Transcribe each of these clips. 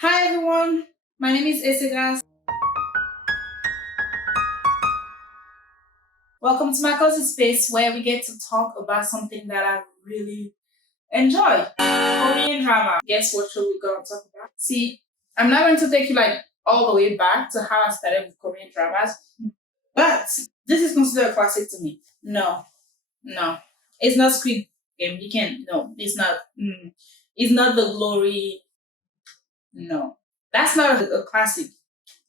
Hi everyone, my name is Essé Grace. Welcome to my cozy space where we get to talk about something that I really enjoy. Korean drama. Guess what show we're gonna talk about? See, I'm not going to take you like all the way back to how I started with Korean dramas, but this is considered a classic to me. No, it's not Squid Game. You can't. No, it's not. It's not the glory. No, that's not a classic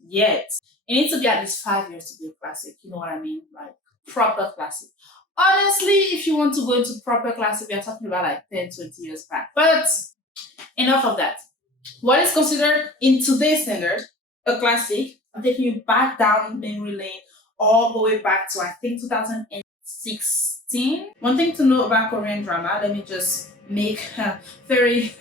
yet. It needs to be at least 5 years to be a classic. You know what I mean? Like proper classic. Honestly, if you want to go into proper classic, we're talking about like 10, 20 years back. But enough of that. What is considered in today's standard a classic? I'm taking you back down memory lane all the way back to I think 2016. One thing to know about Korean drama, let me just make a very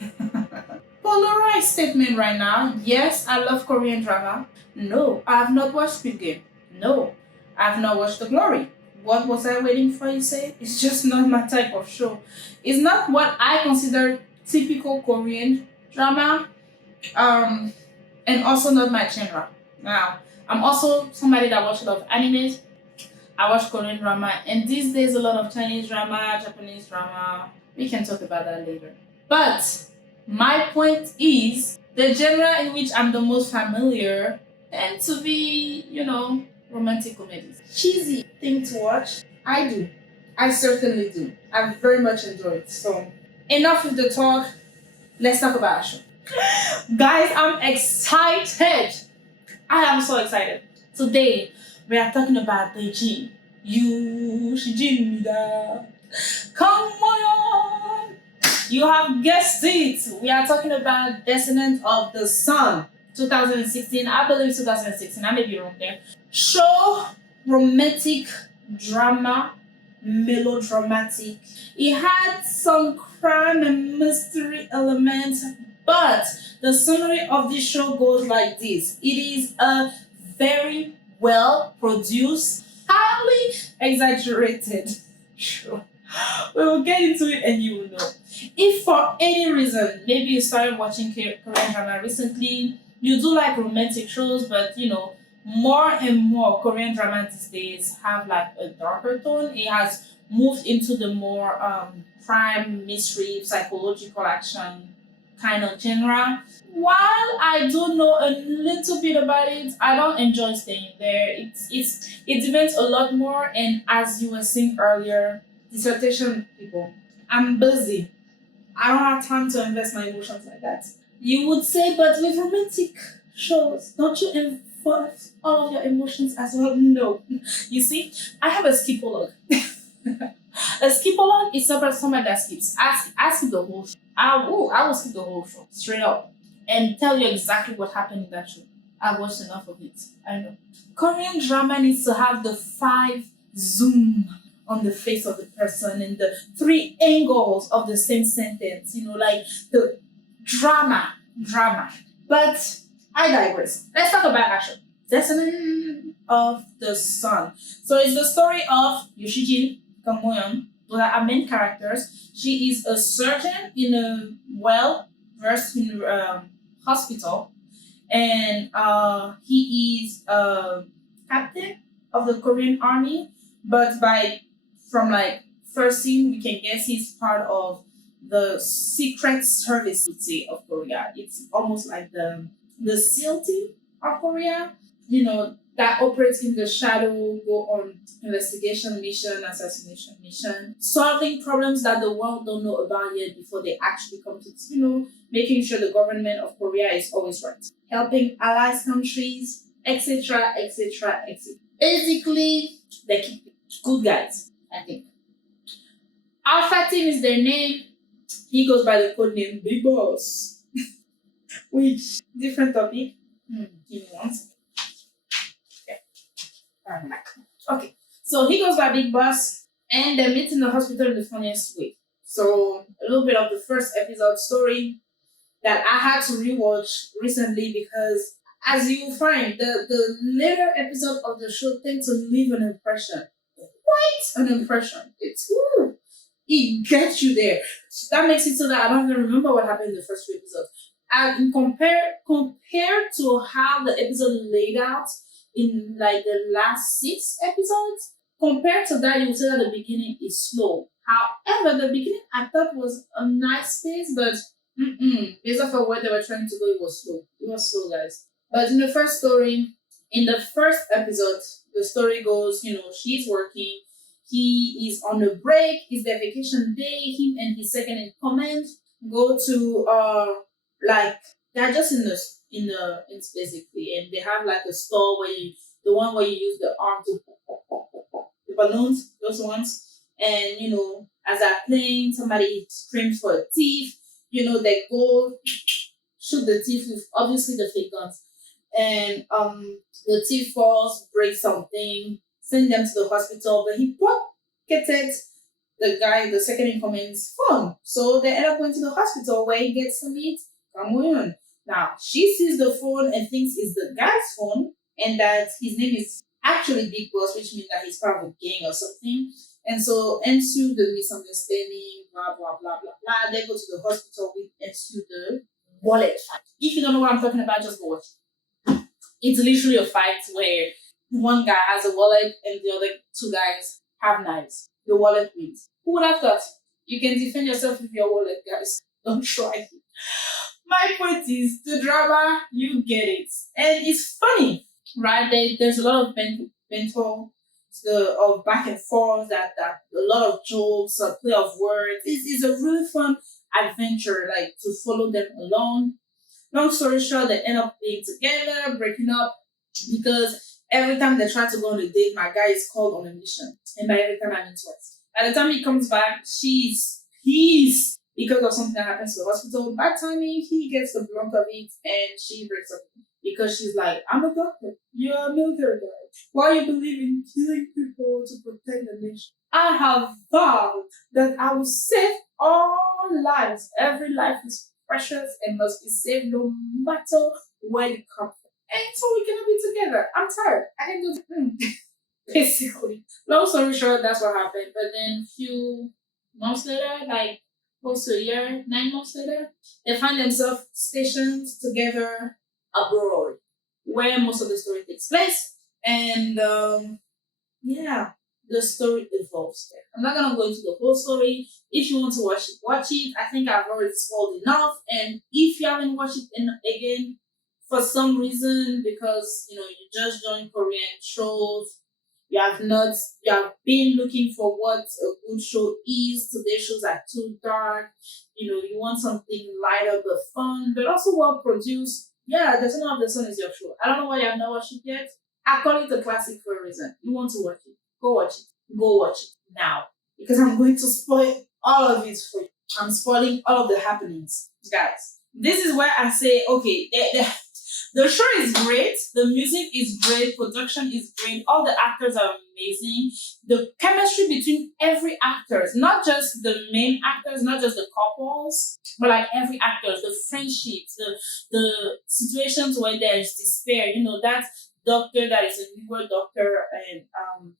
polarized statement right now. Yes, I love Korean drama. No, I have not watched Squid Game. No, I have not watched The Glory. What was I waiting for, you say? It's just not my type of show. It's not what I consider typical Korean drama, and also not my genre. Now, I'm also somebody that watches a lot of animes. I watch Korean drama, and these days a lot of Chinese drama, Japanese drama. We can talk about that later. But my point is the genre in which I'm the most familiar tend to be, romantic comedies. Cheesy thing to watch. I do. I certainly do. I very much enjoy it. So enough with the talk. Let's talk about action. Guys, I'm excited. I am so excited. Today we are talking about Beijing. 유시진입니다. Come on! You have guessed it. We are talking about Descendants of the Sun. 2016, I believe 2016. I may be wrong there. Show, romantic drama, melodramatic. It had some crime and mystery elements, but the summary of this show goes like this. It is a very well produced, highly exaggerated show. We will get into it and you will know. If for any reason, maybe you started watching Korean drama recently, you do like romantic shows, but more and more Korean drama these days have like a darker tone. It has moved into the more crime, mystery, psychological action kind of genre. While I do know a little bit about it, I don't enjoy staying there. It depends a lot more, and as you were saying earlier, dissertation people, I'm busy. I don't have time to invest my emotions like that. You would say, but with romantic shows, don't you invest all of your emotions as well? No. You see, I have a skipologue. A skipologue is someone that skips. I skip the whole show. I will skip the whole show straight up and tell you exactly what happened in that show. I've watched enough of it. I know. Korean drama needs to have the 5 zoom on the face of the person and the 3 angles of the same sentence, like the drama. But I digress. Let's talk about action. Descendant of the Sun. So it's the story of Yoshijin Kang Moyeon. Those are our main characters. She is a surgeon in a well-versed hospital, and he is a captain of the Korean army. But from like first scene, we can guess he's part of the secret service, would say, of Korea. It's almost like the SEAL team of Korea, that operates in the shadow, go on investigation mission, assassination mission, solving problems that the world don't know about yet before they actually come to, making sure the government of Korea is always right, helping allies countries, etc., etc., etc. Basically, they keep good guys, I think. Alpha Team is their name. He goes by the code name Big Boss. Which different topic? Give me one second. Okay. So he goes by Big Boss, and they meet in the hospital in the funniest way. So a little bit of the first episode story that I had to rewatch recently because, as you will find, the later episode of the show tend to leave an impression. Quite an impression. It gets you there. So that makes it so that I don't even remember what happened in the first 2 episodes. And compared to how the episode laid out in like the last 6 episodes, compared to that, you would say that the beginning is slow. However, the beginning I thought was a nice pace, but based off of where they were trying to go, it was slow. It was slow, guys. But in the first episode, the story goes, she's working. He is on a break. It's their vacation day. Him and his second in command go to like they're just in basically, and they have like a store where the one where you use the arm to the balloons, those ones, and as they're playing, somebody screams for a thief. They go shoot the thief with obviously the fake guns, and the thief falls, breaks something, send them to the hospital, but he pocketed the second in command's phone. So they end up going to the hospital where he gets to meet Cameroon. Now, she sees the phone and thinks it's the guy's phone and that his name is actually Big Boss, which means that he's part of a gang or something. And so ensue the misunderstanding, blah, blah, blah, blah, blah. They go to the hospital with ensue the wallet fight. If you don't know what I'm talking about, just go watch it. It's literally a fight where one guy has a wallet and the other two guys have knives. The wallet wins. Who would have thought? You can defend yourself with your wallet, guys. Don't try. My point is, the drama, you get it. And it's funny, right? There's a lot of mental of back and forth, that a lot of jokes, a play of words. It's a really fun adventure, like to follow them along. Long story short, they end up being together, breaking up, because every time they try to go on a date, my guy is called on a mission. And by every time I mean twice. By the time he comes back, she's peace because of something that happens to the hospital. Bad timing, he gets the brunt of it and she breaks up because she's like, I'm a doctor. You're a military guy. Why you believe in killing people to protect the nation? I have vowed that I will save all lives. Every life is precious and must be saved no matter where you come from. And so we cannot be together. I'm tired. I can do the basically. Long story short, that's what happened. But then few months later, like close to a year, 9 months later, they find themselves stationed together abroad, where most of the story takes place. And yeah, the story evolves there. I'm not gonna go into the whole story. If you want to watch it, watch it. I think I've already spoiled enough. And if you haven't watched it again, for some reason, because you just joined Korean shows, you have been looking for what a good show is. Today's shows are too dark. You want something lighter but fun, but also well produced. Yeah, Descendants of the Sun is your show. I don't know why you have not watched it yet. I call it a classic for a reason. You want to watch it, go watch it. Go watch it now, because I'm going to spoil all of it for you. I'm spoiling all of the happenings, guys. This is where I say, okay, the show is great, the music is great, production is great, all the actors are amazing. The chemistry between every actors, not just the main actors, not just the couples, but like every actor, the friendships, the situations where there's despair. That doctor that is a newer doctor and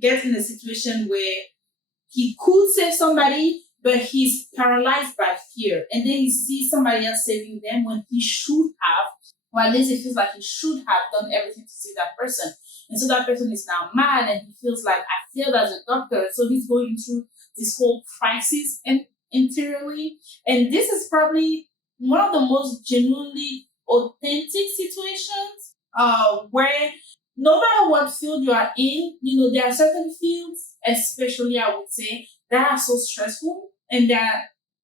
gets in a situation where he could save somebody, but he's paralyzed by fear. And then he sees somebody else saving them when he should have, or at least he feels like he should have done everything to save that person. And so that person is now mad and he feels like, I failed as a doctor. So he's going through this whole crisis interiorly. And this is probably one of the most genuinely authentic situations where no matter what field you are in, there are certain fields, especially I would say, that are so stressful, and that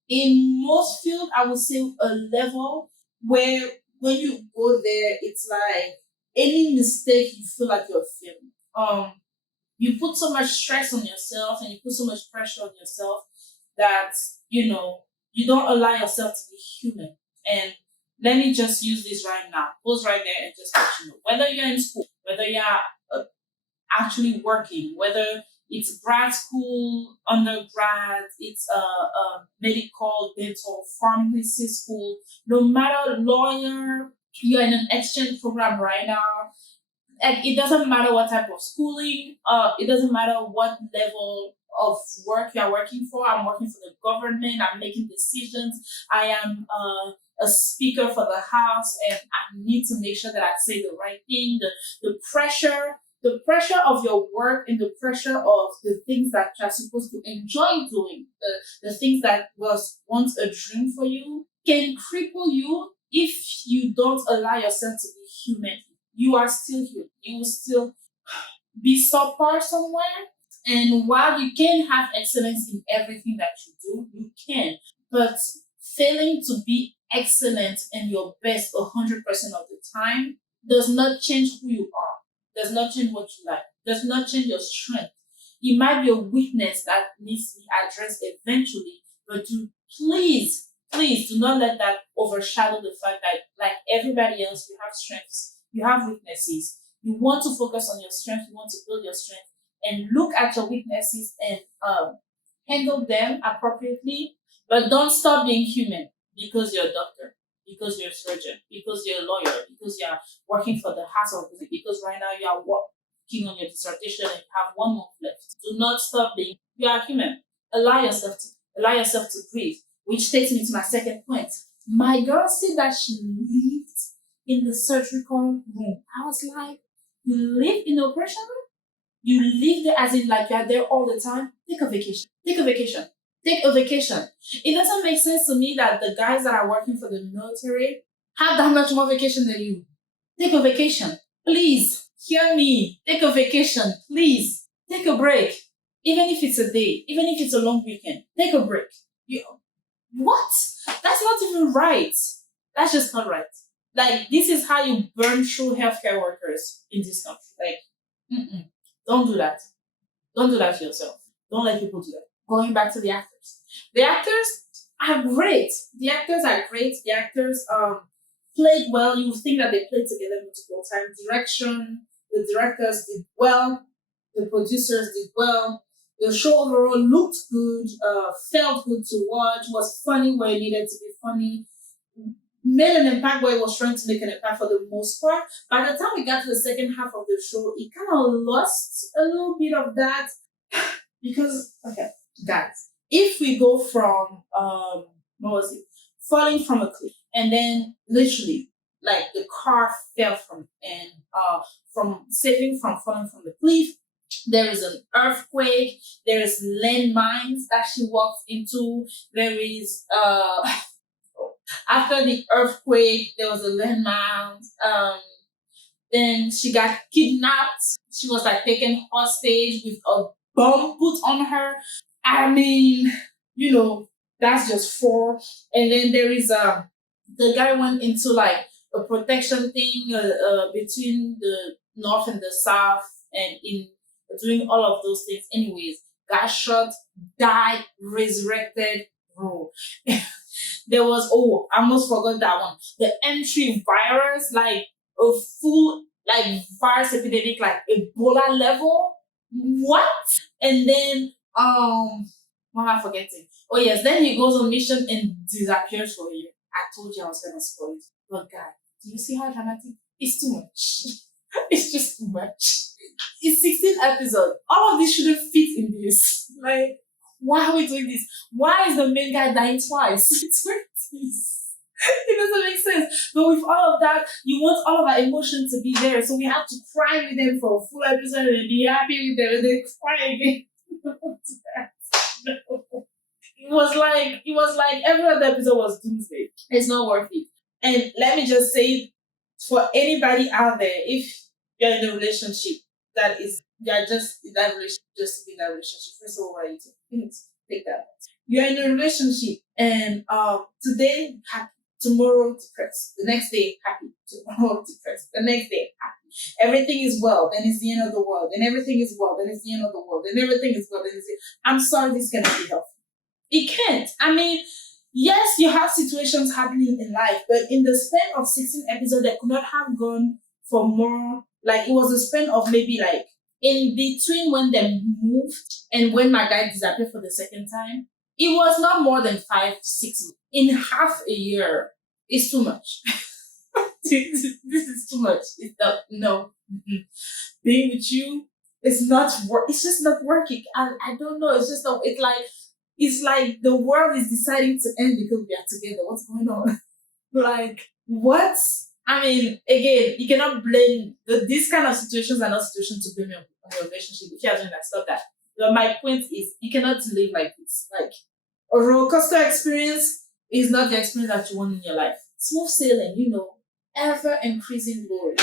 in most fields, I would say a level where when you go there, it's like any mistake you feel like you're failing. You put so much stress on yourself and you put so much pressure on yourself that you don't allow yourself to be human. And let me just use this right now. Pause right there and just let you know. Whether you're in school, whether you're actually working, whether it's grad school, undergrad, it's a medical, dental, pharmacy school, no matter lawyer, you're in an exchange program right now. And it doesn't matter what type of schooling, it doesn't matter what level of work you're working for. I'm working for the government, I'm making decisions, I am a speaker for the house, and I need to make sure that I say the right thing. The pressure of your work and the pressure of the things that you're supposed to enjoy doing, the things that was once a dream for you, can cripple you if you don't allow yourself to be human. You are still human. You will still be subpar somewhere. And while you can have excellence in everything that you do, you can. But failing to be excellent and your best 100% of the time does not change who you are, does not change what you like, does not change your strength. It might be a weakness that needs to be addressed eventually, but please do not let that overshadow the fact that, like everybody else, you have strengths, you have weaknesses. You want to focus on your strength, you want to build your strength, and look at your weaknesses and handle them appropriately. But don't stop being human because you're a doctor, because you're a surgeon, because you're a lawyer, because you're working for the House of Representatives, because right now you are working on your dissertation and you have 1 month left. Do not stop being. You are human. Allow yourself to breathe. Which takes me to my second point. My girl said that she lived in the surgical room. I was like, you live in the operation room? You live there as in like you're there all the time? Take a vacation. Take a vacation. Take a vacation. It doesn't make sense to me that the guys that are working for the military have that much more vacation than you. Take a vacation. Please. Hear me. Take a vacation. Please. Take a break. Even if it's a day, even if it's a long weekend, take a break. What? That's not even right. That's just not right. Like, this is how you burn through healthcare workers in this country. Like, don't do that. Don't do that to yourself. Don't let people do that. Going back to the actors. The actors are great. The actors are great. The actors played well. You think that they played together multiple times. Direction, the directors did well. The producers did well. The show overall looked good, felt good to watch, was funny where it needed to be funny, made an impact where it was trying to make an impact for the most part. By the time we got to the second half of the show, it kind of lost a little bit of that. Because, okay, guys, if we go from, what was it? Falling from a cliff, and then literally, like the car fell from, and from saving from falling from the cliff, there is an earthquake, there is landmines that she walks into, there is after the earthquake there was a landmine, then she got kidnapped, she was like taken hostage with a bomb put on her. I mean, that's just four. And then there is the guy went into like a protection thing between the north and the south, and in doing all of those things anyways, got shot, died, resurrected, bro. There was, I almost forgot that one, the entry virus, like a full like virus epidemic, like Ebola level. What? And then what am I forgetting? Oh yes, then he goes on mission and disappears for a year. I told you I was gonna spoil it. But God, do you see how dramatic? It's too much. It's just too much. It's 16 episodes. All of this shouldn't fit in this. Like, why are we doing this? Why is the main guy dying twice? It's this. It doesn't make sense. But with all of that, you want all of our emotion to be there. So we have to cry with them for a full episode and be happy with them and then cry again. No. It was like every other episode was doomsday. It's not worth it. And let me just say, for anybody out there, if you're in a relationship you're just in that relationship just to be in that relationship. First of all, what are you doing? Take that. You're in a relationship and today happy, tomorrow depressed, the next day happy, tomorrow depressed, the next day happy. Everything is well, then it's the end of the world. Then everything is well, then it's the end of the world. Then everything is well, then it's I'm sorry, this cannot be healthy. It can't. I mean, yes, you have situations happening in life, but in the span of 16 episodes, they could not have gone for more. Like, it was a span of maybe like in between when they moved and when my guy disappeared for the second time. It was not more than 5-6 months. In half a year, it's too much. This is too much. It's not, no. Being with you, it's just not working. I don't know. It's just not, it's like the world is deciding to end because we are together. What's going on? Like, what? I mean, again, you cannot blame these kind of situations are not situations to blame on your relationship. If you are doing that, stop that. But my point is, you cannot live like this. Like, a roller coaster experience is not the experience that you want in your life. Smooth sailing, ever increasing glory.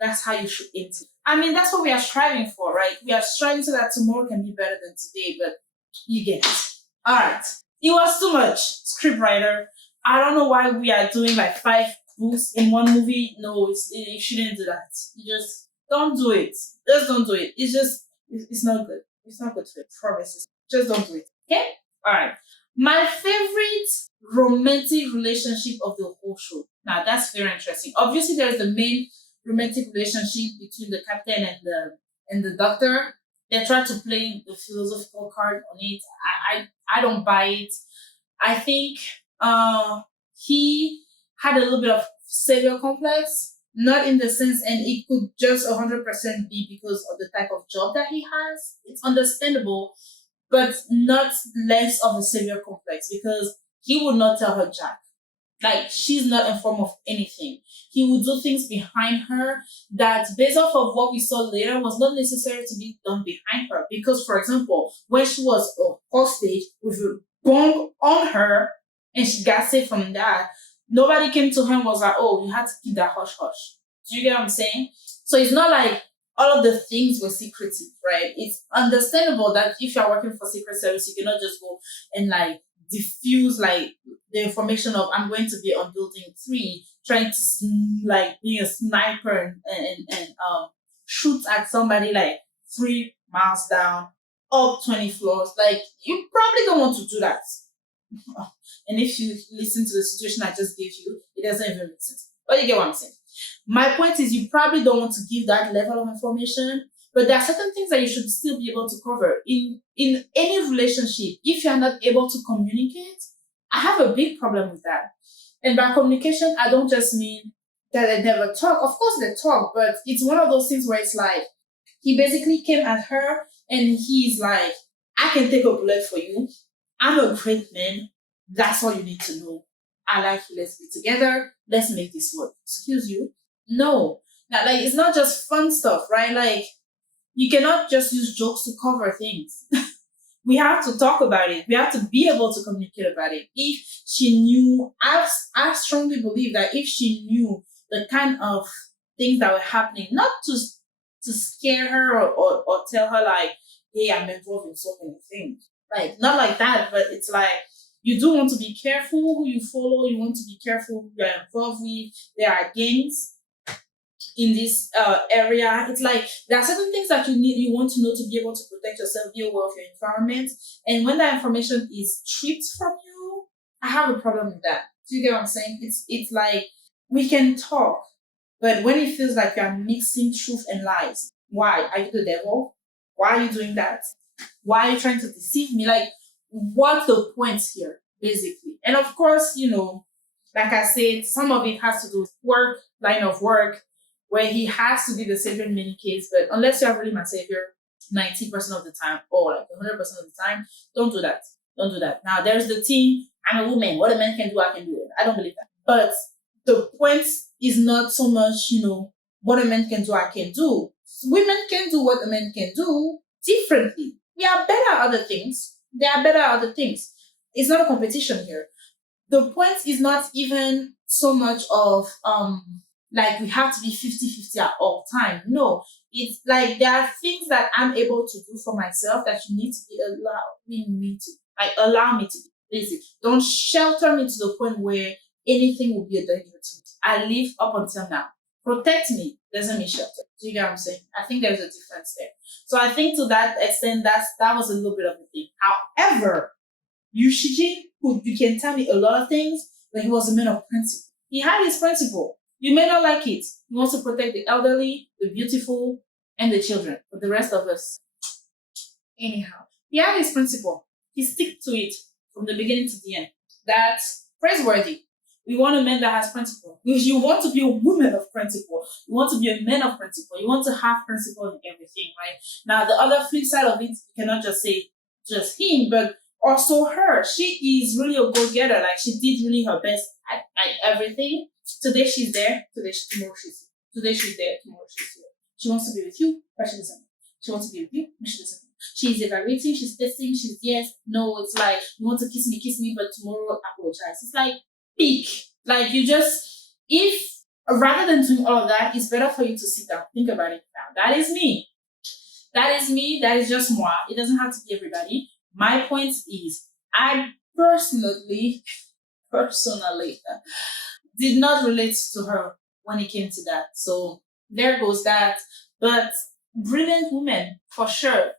That's how you should aim to. I mean, that's what we are striving for, right? We are striving so that tomorrow can be better than today, but you get it. All right. It was too much, scriptwriter. I don't know why we are doing like 5 books in one movie. No, you shouldn't do that. You just don't do it. Just don't do it. It's not good. It's not good for promises. Just don't do it. Okay? All right. My favorite romantic relationship of the whole show. Now that's very interesting. Obviously, there's the main romantic relationship between the captain and the doctor. They try to play the philosophical card on it. I don't buy it. I think he had a little bit of savior complex, not in the sense, and it could just 100% be because of the type of job that he has. It's understandable, but not less of a savior complex because he would not tell her Jack. Like, she's not informed of anything. He would do things behind her that, based off of what we saw later, was not necessary to be done behind her. Because, for example, when she was hostage with a bomb on her and she got saved from that, nobody came to her and was like, oh, you had to keep that hush hush. Do you get what I'm saying? So it's not like all of the things were secretive, right? It's understandable that if you're working for Secret Service, you cannot just go and like diffuse like the information of I'm going to be on building 3, trying to like be a sniper and shoot at somebody like 3 miles down, up 20 floors. Like, you probably don't want to do that. And if you listen to the situation I just gave you, it doesn't even make sense. But you get what I'm saying. My point is, you probably don't want to give that level of information, but there are certain things that you should still be able to cover in any relationship. If you are not able to communicate, I have a big problem with that. And by communication, I don't just mean that they never talk. Of course they talk, but it's one of those things where it's like he basically came at her and he's like, I can take a bullet for you. I'm a great man. That's all you need to know. I like you. Let's be together. Let's make this work. Excuse you. No. Now, like, it's not just fun stuff, right? Like, you cannot just use jokes to cover things. We have to talk about it. We have to be able to communicate about it. If she knew, I strongly believe that if she knew the kind of things that were happening, not to scare her or tell her like, hey, I'm involved in so many things. Like, not like that, but it's like, you do want to be careful who you follow. You want to be careful who you're involved with. There are gangs in this area. It's like there are certain things that you want to know to be able to protect yourself, be aware of your environment. And when that information is stripped from you, I have a problem with that. Do you get what I'm saying? It's like we can talk, but when it feels like you're mixing truth and lies, why? Are you the devil? Why are you doing that? Why are you trying to deceive me? Like, what's the point here, basically? And of course, like I said, some of it has to do with work, line of work, where he has to be the savior in many cases. But unless you're really my savior 90% of the time or like 100% of the time, don't do that. Don't do that. Now, there's the team, I'm a woman. What a man can do, I can do it. I don't believe that. But the point is not so much, what a man can do, I can do. Women can do what a man can do differently. We are better at other things. They are better at other things. It's not a competition here. The point is not even so much of like we have to be 50-50 at all time. No, it's like there are things that I'm able to do for myself that you need to be allowing me to. Like, allow me to be basic. Don't shelter me to the point where anything will be a danger to me. I live up until now. Protect me doesn't mean shelter. Do you get what I'm saying? I think there's a difference there. So I think to that extent, that was a little bit of a thing. However, you can tell me a lot of things, but he was a man of principle. He had his principle. You may not like it. He wants to protect the elderly, the beautiful, and the children. But the rest of us, anyhow, he had his principle. He stick to it from the beginning to the end. That's praiseworthy. We want a man that has principle. You want to be a woman of principle. You want to be a man of principle. You want to have principle in everything, right? Now, the other flip side of it, you cannot just say just him, but Also her, she is really a go-getter. Like she did really her best at everything. Today she's there, tomorrow she's here. Today she's there, tomorrow she's here. She wants to be with you, but she doesn't. She wants to be with you, but she doesn't. She's evaluating, she's testing, she's yes, no, it's like you want to kiss me, but tomorrow apologize. It's like peak. Like you just if rather than doing all of that, it's better for you to sit down, think about it now. That is me. That is me. That is just moi. It doesn't have to be everybody. My point is, I personally did not relate to her when it came to that. So there goes that. But brilliant woman for sure.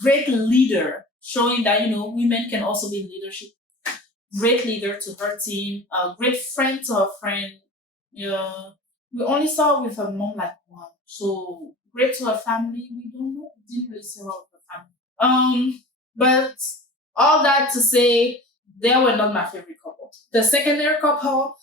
Great leader, showing that women can also be in leadership. Great leader to her team. A great friend to her friend. Yeah, we only saw with her mom like one. So great to her family. We don't know. We didn't really see her with her family. But all that to say, they were not my favorite couple. The secondary couple,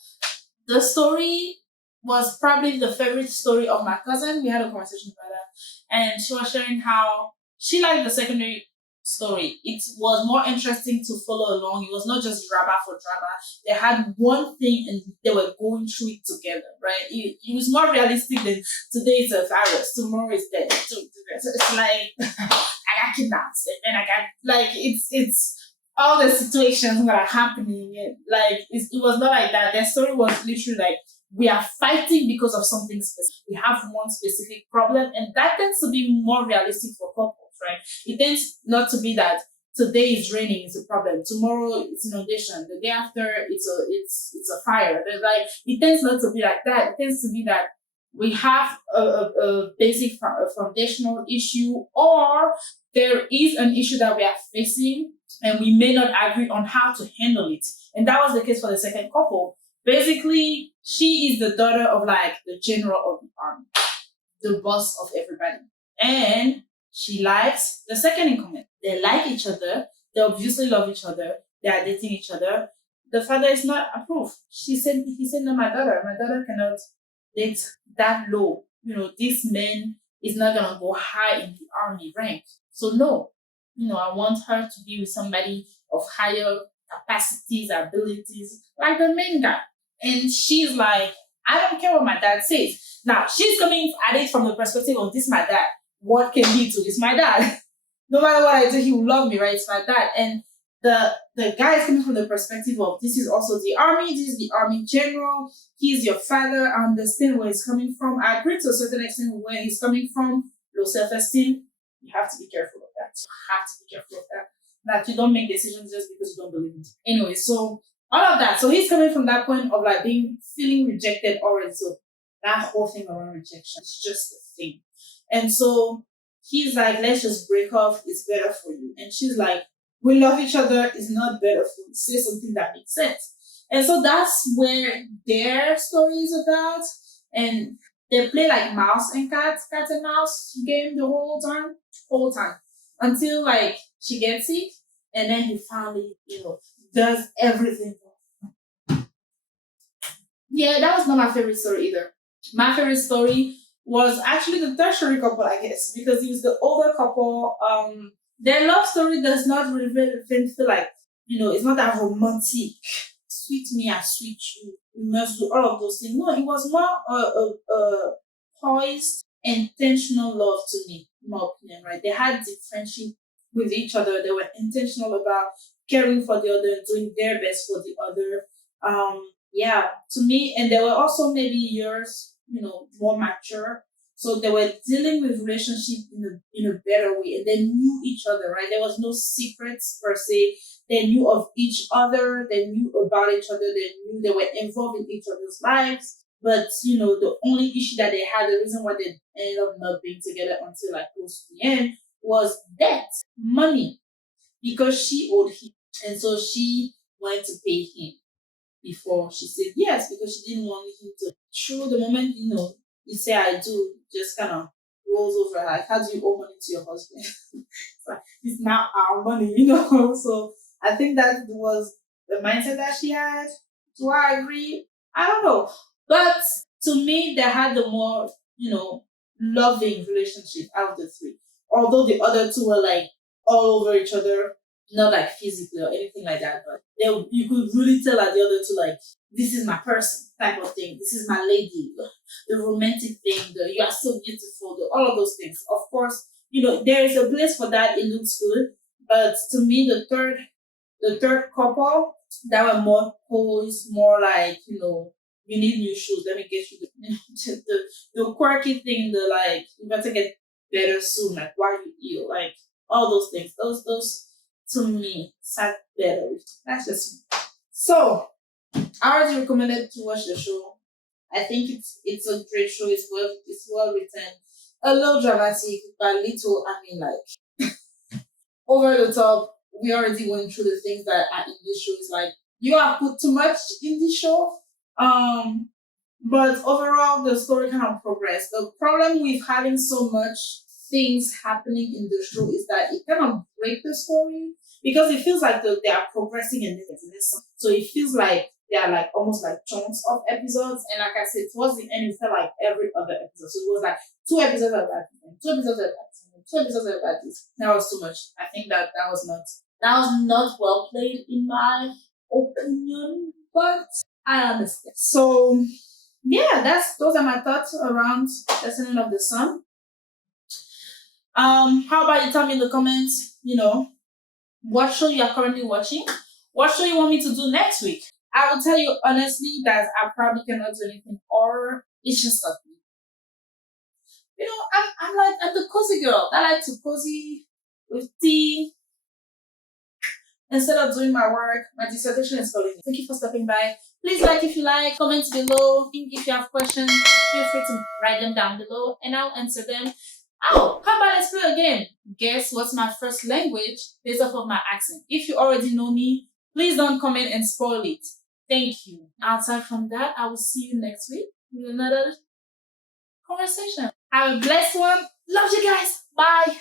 the story was probably the favorite story of my cousin. We had a conversation about that, and she was sharing how she liked the secondary story. It was more interesting to follow along. It was not just drama for drama. They had one thing and they were going through it together, right? It was more realistic than today is a virus, tomorrow is dead. So it's like I got kidnapped and I got like it's all the situations that are happening. It was not like that. Their story was literally like we are fighting because of something specific. We have one specific problem, and that tends to be more realistic for couples, right? It tends not to be that today is raining, it's a problem. Tomorrow it's inundation. The day after it's a fire. There's like it tends not to be like that. It tends to be that we have a basic foundational issue, or there is an issue that we are facing, and we may not agree on how to handle it. And that was the case for the second couple. Basically, she is the daughter of like the general of the army, the boss of everybody. And she likes the second in command. They like each other. They obviously love each other. They are dating each other. The father is not approved. He said, no, my daughter cannot date that low. This man is not going to go high in the army rank. So no, I want her to be with somebody of higher capacities, abilities, like the main guy. And she's like, I don't care what my dad says. Now, she's coming at it from the perspective of this my dad. What can he do? It's my dad. No matter what I do, he will love me, right? It's my dad. And the guy is coming from the perspective of this is also the army, this is the army general, he's your father, I understand where he's coming from. I agree to a certain extent with where he's coming from, low self-esteem. You have to be careful of that. You have to be careful of that. That you don't make decisions just because you don't believe in it. Anyway, so all of that. So he's coming from that point of like feeling rejected already. So that whole thing around rejection is just a thing. And so he's like, let's just break off. It's better for you. And she's like, we love each other. It's not better for you. Say something that makes sense. And so that's where their story is about. And they play like mouse and cat and mouse game the whole time. Until like she gets sick, and then he finally, does everything. Yeah, that was not my favorite story either. My favorite story was actually the tertiary couple, I guess, because it was the older couple. Their love story does not really feel like, it's not that romantic. Sweet me, I sweet you. We must do all of those things. No, it was more a poised, intentional love to me, in my opinion, right? They had the friendship with each other. They were intentional about caring for the other, doing their best for the other. Yeah, to me, and they were also maybe years, more mature. So they were dealing with relationship in a better way, and they knew each other, right? There was no secrets per se. They knew of each other. They knew about each other. They knew they were involved in each other's lives. But the only issue that they had, the reason why they ended up not being together until like close to the end, was debt, money, because she owed him, and so she wanted to pay him before she said yes, because she didn't want him to. Through the moment you say I do, just kind of rolls over like, how do you owe money to your husband? It's not our money, So I think that was the mindset that she had. Do I agree? I don't know. But to me, they had the more, loving relationship out of the three. Although the other two were like all over each other, not like physically or anything like that, but you could really tell at the other two, like, this is my person type of thing. This is my lady. The romantic thing, the you are so beautiful, all of those things. Of course, there is a place for that. It looks good, but to me, the third couple that were more posed, more like, you need new shoes. Let me get you the quirky thing, the like, you better get better soon. Like, why you ill? Like, all those things. Those to me sat better. That's just me. So I already recommended to watch the show. I think it's a great show. It's well written, a little dramatic, but little, I mean, like, over the top. We already went through the things that are in this show. It's like you have put too much in this show. Um, but overall, the story kind of progressed. The problem with having so much things happening in the show is that it kind of breaks the story because it feels like they are progressing in this. So it feels like they are like almost like chunks of episodes. And like I said, towards the end, it felt like every other episode. So it was like 2 episodes of that, 2 episodes of that, 2 episodes of that. That was too much. I think that was not well played in my opinion, but I understand. So yeah, those are my thoughts around Descendant of the Sun. How about you tell me in the comments, what show you are currently watching? What show you want me to do next week? I will tell you honestly that I probably cannot do anything horror. It's just like me. I'm the cozy girl. I like to cozy with tea instead of doing my work. My dissertation is calling me. Thank you for stopping by. Please like if you like, comment below. If you have questions, feel free to write them down below and I'll answer them. Oh, how about let's play a game? Guess what's my first language based off of my accent? If you already know me, please don't comment and spoil it. Thank you. Outside from that, I will see you next week with another conversation. Have a blessed one. Love you guys. Bye.